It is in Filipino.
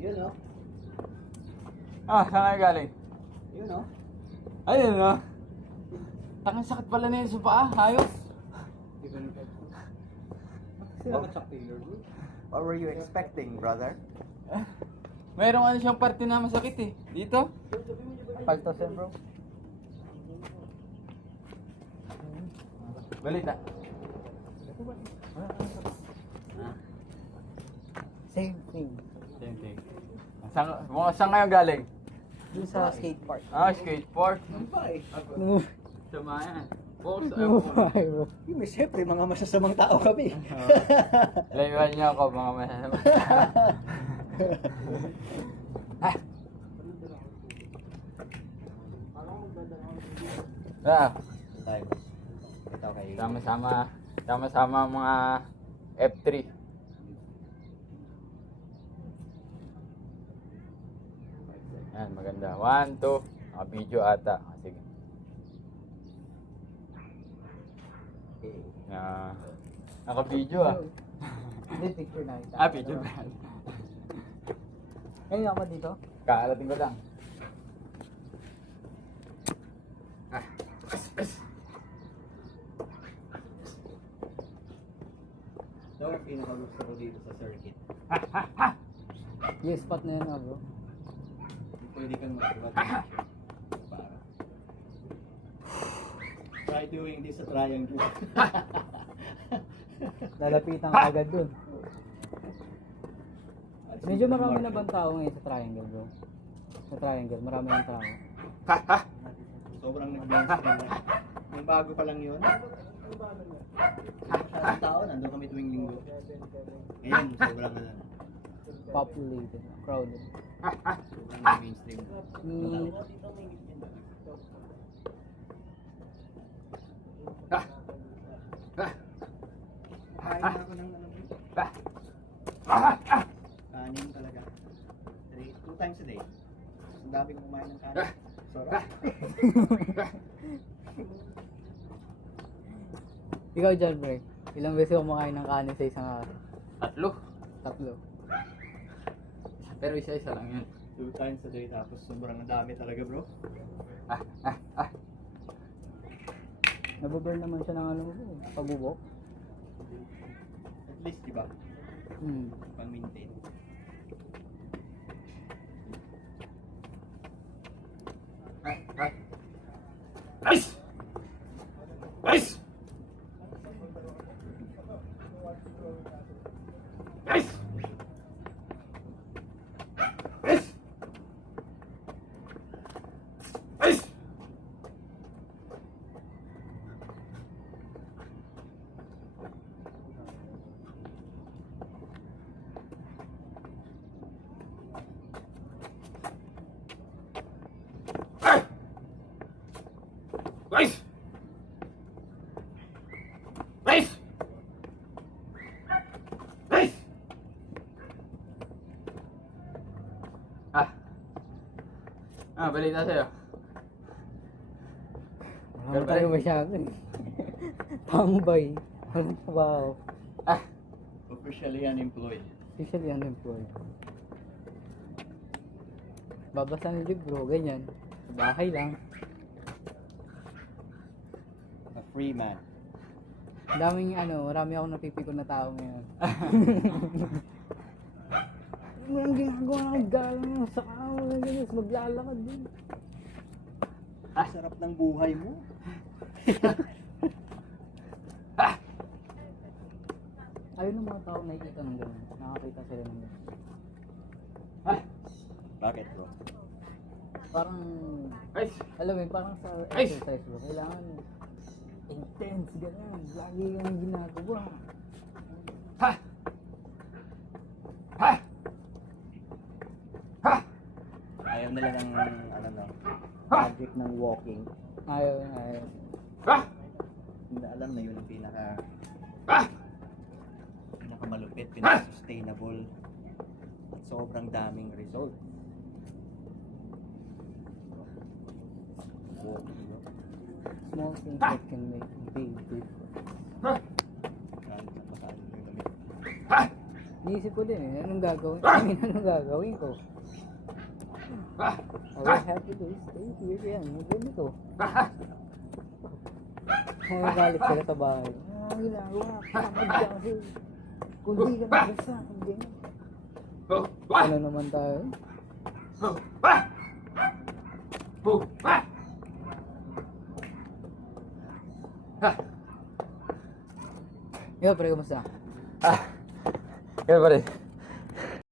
Yun o. Ah, saan kayo galing? Yun o. Ayun no. Tangang sakit pala na yun sa paa, hayop. Bakit sa failure bro? What were you expecting, brother? Mayroong ano siyang parte na masakit eh. Dito? Paltos yan, bro. Balita. Same thing. Same thing. Saan kayo galing? Dun sa skate park. Ah, skate park. Ano ba eh? Sama yan. Focus. Bro. Yung siyempre, mga masasamang tao kami. Layuan niyo ako mga masasama. Ah, Tayo. Ito kayo. sama-sama mga F3. Yan, maganda. 1, 2. Naka-video ata. Ah, sige. Naka-video ah. Hindi, picture na ito. Ah, video ba? Ngayon ako dito. Kaalating ko lang. Ito ang pinakagusto ko dito sa circuit. Yung spot na yun na, bro. Pwede kang mag-ibat. Para. Try doing this sa triangle. Lalapitan ka agad dun. Medyo marami na bang tao ngayon sa triangle, bro? Sa triangle, marami ng tao. Sobrang nag-mainstream na. Yung bago pa lang yun. Masyadong tao, nandun kami tuwing linggo. Ngayon, sobrang ano. Populated, crowded. Sobrang mainstream. Kain na ako ng ano. Kanin talaga. 2 times a day. Ang dami kong kumain ng kanin. Sarap. Ikaw dyan, bro. Ilang beses ako kumakain ng kanin sa isang araw? 3. 3. Pero isa-isa lang yun. 2 times a day tapos sobrang dami talaga bro. Nababurn naman siya ng ano mo, pabubok. At least diba? Pang-maintain. Nice! Nice! Nice! Nice! Nice! Nice! Nice! Nice! Balita sa'yo. Wala tayo masyado eh. Tambay. Walang trabaho. Officially unemployed. Officially unemployed. Babasa ng libro, ganyan. Sa bahay lang. A free man. Daming marami akong napipikon na tao ngayon. mo lang ginagawa ng galang sa kawa. Ganyan, maglalakad din. Ang sarap ng buhay mo. Ayun ang mga tao nakikita ng ganun. Nakakita sila ng ganun. Bakit bro? Parang, Ay! alam mo yun, parang sa Ay! exercise bro, kailangan intense, ganun. Lagi yung ginagawa. Ha! Ha! Ha! Ayaw nila ng ano no, magic ng walking. Ayaw, ayaw. Ha! Hindi alam na yun ang Ha! pinakamalupit, pinaka-sustainable at sobrang daming result. Walking, bro. Small things that can make a big difference. Galing sa pasado yung damit. Ha! Niisip ko din eh, anong gagawin? I mean, anong gagawin ko? Ha! All I have to do is stay here, yan, ganito. Magagalit sila sa bahay. Ah, ginagawa, kapag kasi. Kung di ka nagasa, hindi. Ano naman tayo? Yo, pre, kumusta? Kaya pa rin.